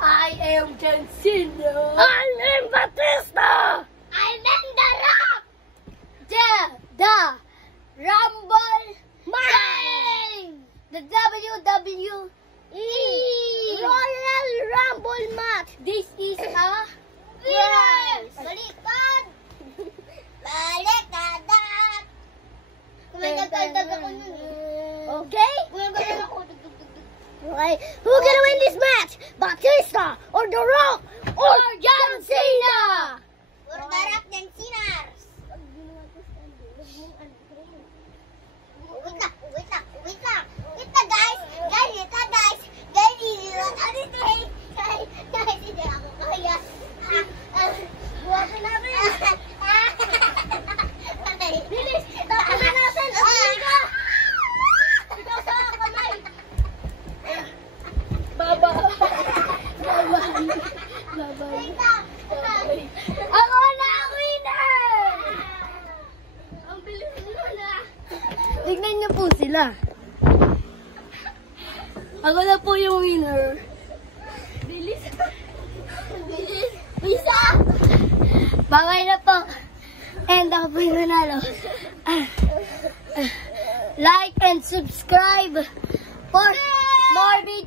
I am John Cena. I'm M. Batista. I'm in the Rock. The Rumble match. The WWE Royal Rumble match. This is a winners. Baliktad. Baliktad. Kumagagdag ako nun. Okay? Kumagagdag ako. Right. Who's gonna win this match? Batista or The Rock or John Cena? Or The Rock and Cena. Wait lang, guys. Guys, hindi ako kaya. Buwasan namin. Bilis, tapan na natin. Ikaw sa kamay. Baba. Ako na ang winner! Ang bilis mo na. Tignan niyo po sila. Ako na po yung winner. Bilis. Bisa! Bye na po. And ako po yung nanalo. Like and subscribe for more videos.